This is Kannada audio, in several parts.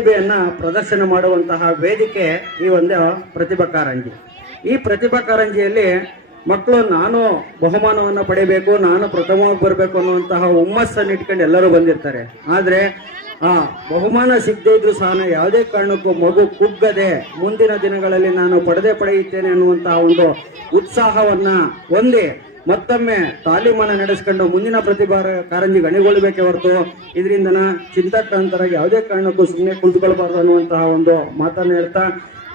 ಪ್ರತಿಭೆಯನ್ನ ಪ್ರದರ್ಶನ ಮಾಡುವಂತಹ ವೇದಿಕೆ ಈ ಒಂದು ಪ್ರತಿಭಾ ಕಾರಂಜಿ. ಈ ಪ್ರತಿಭಾ ಕಾರಂಜಿಯಲ್ಲಿ ಮಕ್ಕಳು ನಾನು ಬಹುಮಾನವನ್ನು ಪಡಿಬೇಕು, ನಾನು ಪ್ರಥಮವಾಗಿ ಬರಬೇಕು ಅನ್ನುವಂತಹ ಹುಮ್ಮಸ್ಸನ್ನು ಇಟ್ಕೊಂಡು ಎಲ್ಲರೂ ಬಂದಿರ್ತಾರೆ. ಆದರೆ ಆ ಬಹುಮಾನ ಸಿಗದೇ ಇದ್ರು ಸಹ ಯಾವುದೇ ಕಾರಣಕ್ಕೂ ಮಗು ಕುಗ್ಗದೆ ಮುಂದಿನ ದಿನಗಳಲ್ಲಿ ನಾನು ಪಡೆದೇ ಪಡೆಯುತ್ತೇನೆ ಅನ್ನುವಂತಹ ಒಂದು ಉತ್ಸಾಹವನ್ನು ಹೊಂದಿ ಮತ್ತೊಮ್ಮೆ ತಾಲೀಮನ್ನು ನಡೆಸ್ಕೊಂಡು ಮುಂದಿನ ಪ್ರತಿಭಾ ಕಾರಂಜಿಗೆ ಅಣಿಗೊಳ್ಳಬೇಕೆ ಹೊರತು ಇದರಿಂದ ಚಿಂತಾಕ್ರಾಂತರಾಗಿ ಯಾವುದೇ ಕಾರಣಕ್ಕೂ ಸುಮ್ಮನೆ ಕುಳಿತುಕೊಳ್ಬಾರ್ದು ಅನ್ನುವಂತಹ ಒಂದು ಮಾತನ್ನು ಹೇಳ್ತಾ,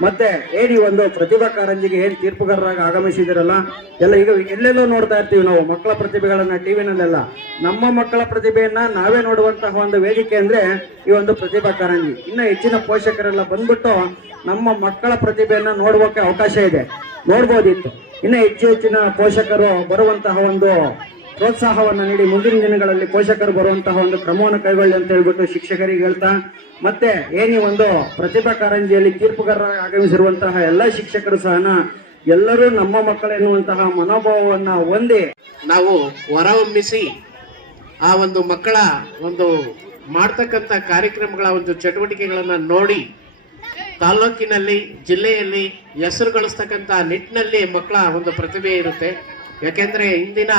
ಮತ್ತೆ ಏನ್ ಈ ಒಂದು ಪ್ರತಿಭಾ ಕಾರಂಜಿಗೆ ಏನ್ ತೀರ್ಪುಗಾರರಾಗಿ ಆಗಮಿಸಿದಿರಲ್ಲ, ಎಲ್ಲ ಈಗ ಎಲ್ಲೆಲ್ಲೋ ನೋಡ್ತಾ ಇರ್ತೀವಿ ನಾವು, ಮಕ್ಕಳ ಪ್ರತಿಭೆಗಳನ್ನ ಟಿವಿನಲ್ಲೆಲ್ಲ. ನಮ್ಮ ಮಕ್ಕಳ ಪ್ರತಿಭೆಯನ್ನ ನಾವೇ ನೋಡುವಂತಹ ಒಂದು ವೇದಿಕೆ ಅಂದ್ರೆ ಈ ಒಂದು ಪ್ರತಿಭಾ ಕಾರಂಜಿ. ಇನ್ನ ಹೆಚ್ಚಿನ ಪೋಷಕರೆಲ್ಲ ಬಂದ್ಬಿಟ್ಟು ನಮ್ಮ ಮಕ್ಕಳ ಪ್ರತಿಭೆಯನ್ನ ನೋಡುವಕ್ಕೆ ಅವಕಾಶ ಇದೆ. ನೋಡ್ಬೋದಿತ್ತು. ಇನ್ನು ಹೆಚ್ಚು ಹೆಚ್ಚಿನ ಪೋಷಕರು ಬರುವಂತಹ ಒಂದು ಪ್ರೋತ್ಸಾಹವನ್ನು ನೀಡಿ ಮುಂದಿನ ದಿನಗಳಲ್ಲಿ ಪೋಷಕರು ಬರುವಂತಹ ಒಂದು ಕ್ರಮವನ್ನು ಕೈಗೊಳ್ಳಿ ಅಂತ ಹೇಳ್ಬಿಟ್ಟು ಶಿಕ್ಷಕರಿಗೆ ಹೇಳ್ತಾ, ಮತ್ತೆ ಏನೇ ಒಂದು ಪ್ರತಿಭಾ ಕಾರಂಜಿಯಲ್ಲಿ ತೀರ್ಪುಗಾರರಾಗಿ ಆಗಮಿಸಿರುವಂತಹ ಎಲ್ಲ ಶಿಕ್ಷಕರು ಸಹ ಎಲ್ಲರೂ ನಮ್ಮ ಮಕ್ಕಳೆನ್ನುವಂತಹ ಮನೋಭಾವವನ್ನು ಹೊಂದಿ ನಾವು ಹೊರಹೊಮ್ಮಿಸಿ ಆ ಒಂದು ಮಕ್ಕಳ ಒಂದು ಮಾಡ್ತಕ್ಕಂಥ ಕಾರ್ಯಕ್ರಮಗಳ ಒಂದು ಚಟುವಟಿಕೆಗಳನ್ನು ನೋಡಿ ತಾಲ್ಲೂಕಿನಲ್ಲಿ, ಜಿಲ್ಲೆಯಲ್ಲಿ ಹೆಸರು ಗಳಿಸ್ತಕ್ಕಂಥ ನಿಟ್ಟಿನಲ್ಲಿ ಮಕ್ಕಳ ಒಂದು ಪ್ರತಿಭೆ ಇರುತ್ತೆ. ಯಾಕೆಂದ್ರೆ ಇಂದಿನ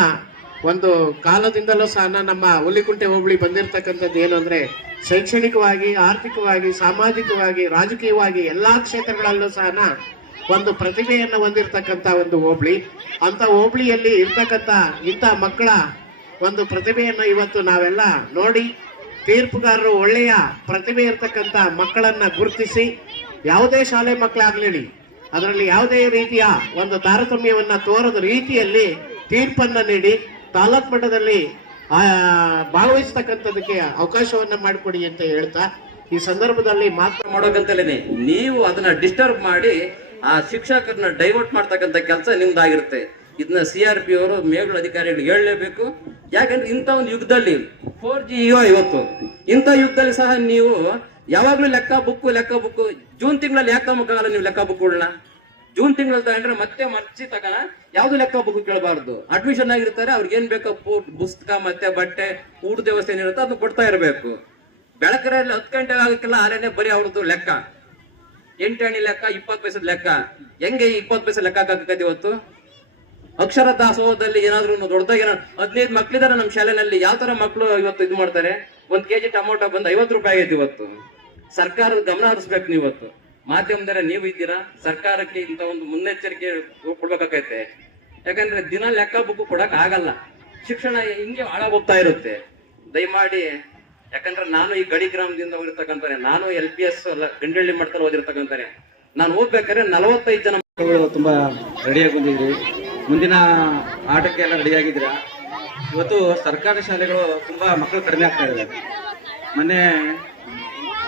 ಒಂದು ಕಾಲದಿಂದಲೂ ಸಹ ನಮ್ಮ ಹುಲಿಕುಂಟೆ ಹೋಬಳಿ ಬಂದಿರತಕ್ಕಂಥದ್ದು ಏನು ಅಂದರೆ ಶೈಕ್ಷಣಿಕವಾಗಿ, ಆರ್ಥಿಕವಾಗಿ, ಸಾಮಾಜಿಕವಾಗಿ, ರಾಜಕೀಯವಾಗಿ ಎಲ್ಲಾ ಕ್ಷೇತ್ರಗಳಲ್ಲೂ ಸಹ ಒಂದು ಪ್ರತಿಭೆಯನ್ನು ಹೊಂದಿರತಕ್ಕಂಥ ಒಂದು ಹೋಬಳಿ. ಅಂತ ಹೋಬಳಿಯಲ್ಲಿ ಇರ್ತಕ್ಕಂಥ ಇಂಥ ಮಕ್ಕಳ ಒಂದು ಪ್ರತಿಭೆಯನ್ನು ಇವತ್ತು ನಾವೆಲ್ಲ ನೋಡಿ ತೀರ್ಪುಗಾರರು ಒಳ್ಳೆಯ ಪ್ರತಿಭೆ ಇರತಕ್ಕಂಥ ಮಕ್ಕಳನ್ನ ಗುರುತಿಸಿ ಯಾವುದೇ ಶಾಲೆ ಮಕ್ಕಳಾಗ್ಲಿ ಅದರಲ್ಲಿ ಯಾವುದೇ ರೀತಿಯ ಒಂದು ತಾರತಮ್ಯವನ್ನ ತೋರದ ರೀತಿಯಲ್ಲಿ ತೀರ್ಪನ್ನ ನೀಡಿ, ತಾಲೂಕ್ ಮಟ್ಟದಲ್ಲಿ ಭಾಗವಹಿಸ್ತಕ್ಕಂಥದಕ್ಕೆ ಅವಕಾಶವನ್ನ ಮಾಡಿಕೊಡಿ ಅಂತ ಹೇಳ್ತಾ, ಈ ಸಂದರ್ಭದಲ್ಲಿ ಮಾತ್ರ ಮಾಡೋಕಂತಲೇನೆ. ನೀವು ಅದನ್ನ ಡಿಸ್ಟರ್ಬ್ ಮಾಡಿ, ಆ ಶಿಕ್ಷಕರನ್ನ ಡೈವರ್ಟ್ ಮಾಡ್ತಕ್ಕಂಥ ಕೆಲಸ ನಿಮ್ದಾಗಿರುತ್ತೆ. ಇದನ್ನ ಸಿ ಆರ್ ಪಿ ಅವರು ಮೇಘಗಳ ಅಧಿಕಾರಿಗಳು ಹೇಳಲೇಬೇಕು. ಯಾಕಂದ್ರೆ ಇಂಥ ಒಂದು ಯುಗದಲ್ಲಿ ಫೋರ್ ಜಿ ಇವತ್ತು, ಇಂಥ ಯುಗದಲ್ಲಿ ಸಹ ನೀವು ಯಾವಾಗ್ಲೂ ಲೆಕ್ಕ ಬುಕ್ಕು ಲೆಕ್ಕ ಬುಕ್ಕು ಜೂನ್ ತಿಂಗಳಲ್ಲಿ ಯಾಕೆ ತಗೋಕಾಗಲ್ಲ ನೀವು ಲೆಕ್ಕ ಬುಕ್ಗಳನ್ನ ಜೂನ್ ತಿಂಗಳ ತಗೊಂಡ್ರೆ ಮತ್ತೆ ಮರ್ಚಿ ತಗೋಣ ಯಾವ್ದು ಲೆಕ್ಕ ಬುಕ್ ಕೇಳಬಾರ್ದು? ಅಡ್ಮಿಷನ್ ಆಗಿರ್ತಾರೆ, ಅವ್ರಿಗೆ ಏನ್ ಬೇಕೋ? ಪುಸ್ತಕ ಮತ್ತೆ ಬಟ್ಟೆ, ಊಟದ ವ್ಯವಸ್ಥೆ ಏನಿರುತ್ತೋ ಅದನ್ನ ಕೊಡ್ತಾ ಇರಬೇಕು. ಬೆಳಕರಲ್ಲಿ ಹತ್ತು ಗಂಟೆ ಆಗಕ್ಕೆಲ್ಲ ಆರೇನೆ ಬರೀ ಅವ್ರದ್ದು ಲೆಕ್ಕ. ಎಂಟಣಿ ಲೆಕ್ಕ, ಇಪ್ಪತ್ತು ಪೈಸದ ಲೆಕ್ಕ. ಹೆಂಗೆ ಇಪ್ಪತ್ತು ಪೈಸೆ ಲೆಕ್ಕ ಹಾಕಕತ್ತೆ ಇವತ್ತು? ಅಕ್ಷರ ದಾಸೋಹದಲ್ಲಿ ಏನಾದ್ರು ದೊಡ್ಡದಾಗಿ ಹದಿನೈದು ಮಕ್ಳಿದಾರೆ ನಮ್ಮ ಶಾಲೆನಲ್ಲಿ ಯಾವ ತರ ಮಕ್ಕಳು ಇವತ್ತು ಇದು ಮಾಡ್ತಾರೆ? ಒಂದ್ ಕೆಜಿ ಟೊಮೊಟೊ ಬಂದು ಐವತ್ತು ರೂಪಾಯಿ ಆಗೈತೆ ಇವತ್ತು. ಸರ್ಕಾರದ ಗಮನ ಹರಿಸ್ಬೇಕು ನೀವತ್ತು. ಮಾಧ್ಯಮದರೆ ನೀವು ಇದ್ದೀರಾ? ಸರ್ಕಾರಕ್ಕೆ ಇಂತ ಒಂದು ಮುನ್ನೆಚ್ಚರಿಕೆ ಕೊಡ್ಬೇಕಾಗೈತೆ. ಯಾಕಂದ್ರೆ ದಿನ ಲೆಕ್ಕ ಬುಕ್ ಕೊಡಕ್ ಆಗಲ್ಲ. ಶಿಕ್ಷಣ ಹಿಂಗೆ ಹಾಳಾಗೋಗ್ತಾ ಇರುತ್ತೆ? ದಯಮಾಡಿ, ಯಾಕಂದ್ರೆ ನಾನು ಈ ಗಡಿ ಗ್ರಾಮದಿಂದ ಹೋಗಿರ್ತಕ್ಕಂಥವ್ರೆ ನಾನು ಎಲ್ ಪಿ ಎಸ್ ಗಂಡಳ್ಳಿ ಮಟ್ಟದಲ್ಲಿ ಓದಿರ್ತಕ್ಕಂತಾನೆ ನಾನು ಓದ್ಬೇಕಾದ್ರೆ ನಲವತ್ತೈದು ಜನ ಮಕ್ಕಳು ತುಂಬಾ ರೆಡಿಯಾಗಿ ಬಂದಿದ್ರಿ ಮುಂದಿನ ಆಟಕ್ಕೆ ಎಲ್ಲ ರೆಡಿಯಾಗಿದ್ದೀರಾ ಇವತ್ತು ಸರ್ಕಾರಿ ಶಾಲೆಗಳು ತುಂಬಾ ಮಕ್ಕಳು ಕಡಿಮೆ ಆಗ್ತಾ ಇದ್ದಾರೆ ಮೊನ್ನೆ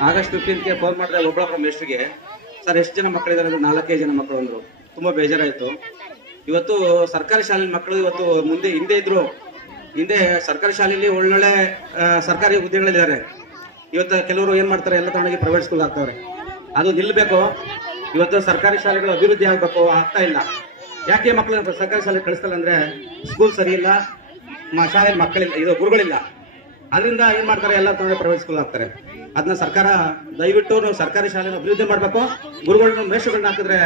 ಆಗಸ್ಟ್ ಫಿಫ್ಟೀನ್ಗೆ ಫೋನ್ ಮಾಡಿದೆ ಒಬ್ಬಳೊಬ್ಬರ ಮೇಸ್ಟ್ರಿಗೆ ಸರ್, ಎಷ್ಟು ಜನ ಮಕ್ಕಳಿದ್ದಾರೆ ಅಂದ್ರೆ, ನಾಲ್ಕೈದು ಜನ ಮಕ್ಕಳು ಅಂದರು. ತುಂಬಾ ಬೇಜಾರಾಯಿತು. ಇವತ್ತು ಸರ್ಕಾರಿ ಶಾಲೆ ಮಕ್ಕಳು ಇವತ್ತು ಮುಂದೆ, ಹಿಂದೆ ಇದ್ದರು ಹಿಂದೆ ಸರ್ಕಾರಿ ಶಾಲೆಯಲ್ಲಿ ಒಳ್ಳೊಳ್ಳೆ ಸರ್ಕಾರಿ ಹುದ್ದೆಗಳಿದ್ದಾರೆ. ಇವತ್ತು ಕೆಲವರು ಏನು ಮಾಡ್ತಾರೆ? ಎಲ್ಲ ತಗೊಂಡೋಗಿ ಪ್ರೈವೇಟ್ ಸ್ಕೂಲ್ ಆಗ್ತಾವ್ರೆ ಅದು ನಿಲ್ಲಬೇಕು ಇವತ್ತು ಸರ್ಕಾರಿ ಶಾಲೆಗಳು ಅಭಿವೃದ್ಧಿ ಆಗಬೇಕು, ಆಗ್ತಾ ಇಲ್ಲ. ಯಾಕೆ ಮಕ್ಕಳು ಸರ್ಕಾರಿ ಶಾಲೆ ಕಳಿಸ್ತಲ್ಲ ಅಂದ್ರೆ ಸ್ಕೂಲ್ ಸರಿ ಇಲ್ಲ ಶಾಲೆಯಲ್ಲಿ ಮಕ್ಕಳಿಲ್ಲ, ಇದು ಗುರುಗಳಿಲ್ಲ. ಅದರಿಂದ ಏನ್ ಮಾಡ್ತಾರೆ? ಎಲ್ಲ ತೊಂದರೆ ಪ್ರೈವೇಟ್ ಸ್ಕೂಲ್ ಹಾಕ್ತಾರೆ ಅದನ್ನ ಸರ್ಕಾರ, ದಯವಿಟ್ಟು ಸರ್ಕಾರಿ ಶಾಲೆನ ಅಭಿವೃದ್ಧಿ ಮಾಡ್ಬೇಕು. ಗುರುಗಳನ್ನ ಮೇಷಗಳನ್ನ ಹಾಕಿದ್ರೆ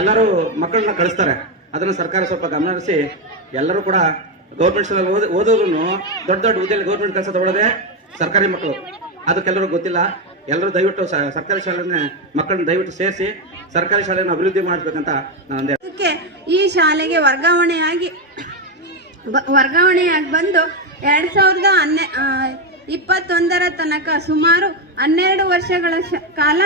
ಎಲ್ಲರೂ ಮಕ್ಕಳನ್ನ ಕಳಿಸ್ತಾರೆ. ಅದನ್ನ ಸರ್ಕಾರ ಸ್ವಲ್ಪ ಗಮನ ಹರಿಸಿ, ಎಲ್ಲರೂ ಕೂಡ ಗೌರ್ಮೆಂಟ್ ಶಾಲೆ ಓದೋದ್ರು ದೊಡ್ಡ ದೊಡ್ಡ ಹುದ್ದೆಯಲ್ಲಿ ಗೌರ್ಮೆಂಟ್ ಕೆಲಸ ತಗೊಳ್ಳದೆ ಸರ್ಕಾರಿ ಮಕ್ಕಳು. ಅದು ಕೆಲವರು ಗೊತ್ತಿಲ್ಲ. ಎಲ್ಲರೂ ದಯವಿಟ್ಟು ಸರ್ಕಾರಿ ಶಾಲೆನ ಮಕ್ಕಳನ್ನ ದಯವಿಟ್ಟು ಸೇರಿಸಿ ಸರ್ಕಾರಿ ಶಾಲೆಯನ್ನು ಅಭಿವೃದ್ಧಿ ಮಾಡಬೇಕಂತ ನಾನು ಅದಕ್ಕೆ ಈ ಶಾಲೆಗೆ ವರ್ಗಾವಣೆಯಾಗಿ ವರ್ಗಾವಣೆಯಾಗಿ ಬಂದು ಎರಡು ಸಾವಿರದ ಹನ್ನೆ ಇಪ್ಪತ್ತೊಂದರ ತನಕ ಸುಮಾರು ಹನ್ನೆರಡು ವರ್ಷಗಳ ಕಾಲ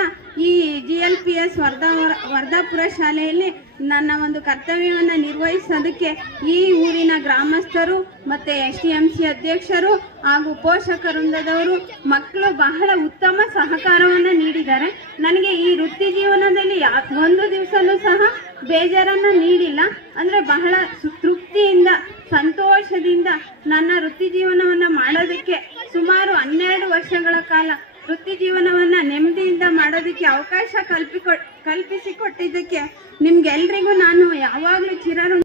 ಈ G L P S Vardha Vardhapura ಶಾಲೆಯಲ್ಲಿ ನನ್ನ ಒಂದು ಕರ್ತವ್ಯವನ್ನು ನಿರ್ವಹಿಸೋದಕ್ಕೆ ಈ ಊರಿನ ಗ್ರಾಮಸ್ಥರು ಮತ್ತು ಎಸ್ ಟಿ ಎಂ ಸಿ ಅಧ್ಯಕ್ಷರು ಹಾಗೂ ಪೋಷಕ ವೃಂದದವರು ಮಕ್ಕಳು ಬಹಳ ಉತ್ತಮ ಸಹಕಾರವನ್ನು ನೀಡಿದ್ದಾರೆ. ನನಗೆ ಈ ವೃತ್ತಿ ಜೀವನದಲ್ಲಿ ಯಾ ಒಂದು ದಿವಸನೂ ಸಹ ಬೇಜಾರನ್ನು ನೀಡಿಲ್ಲ. ಅಂದರೆ ಬಹಳ ತೃಪ್ತಿಯಿಂದ ಸಂತೋಷದಿಂದ ನನ್ನ ವೃತ್ತಿ ಜೀವನವನ್ನ ಮಾಡೋದಕ್ಕೆ ಸುಮಾರು ಹನ್ನೆರಡು ವರ್ಷಗಳ ಕಾಲ ವೃತ್ತಿ ಜೀವನವನ್ನ ನೆಮ್ಮದಿಯಿಂದ ಮಾಡೋದಕ್ಕೆ ಅವಕಾಶ ಕಲ್ಪಿಕೊ, ಕಲ್ಪಿಸಿಕೊಟ್ಟಿದ್ದಕ್ಕೆ ನಿಮ್ಗೆಲ್ರಿಗೂ ನಾನು ಯಾವಾಗಲೂ ಚಿರಋಣಿ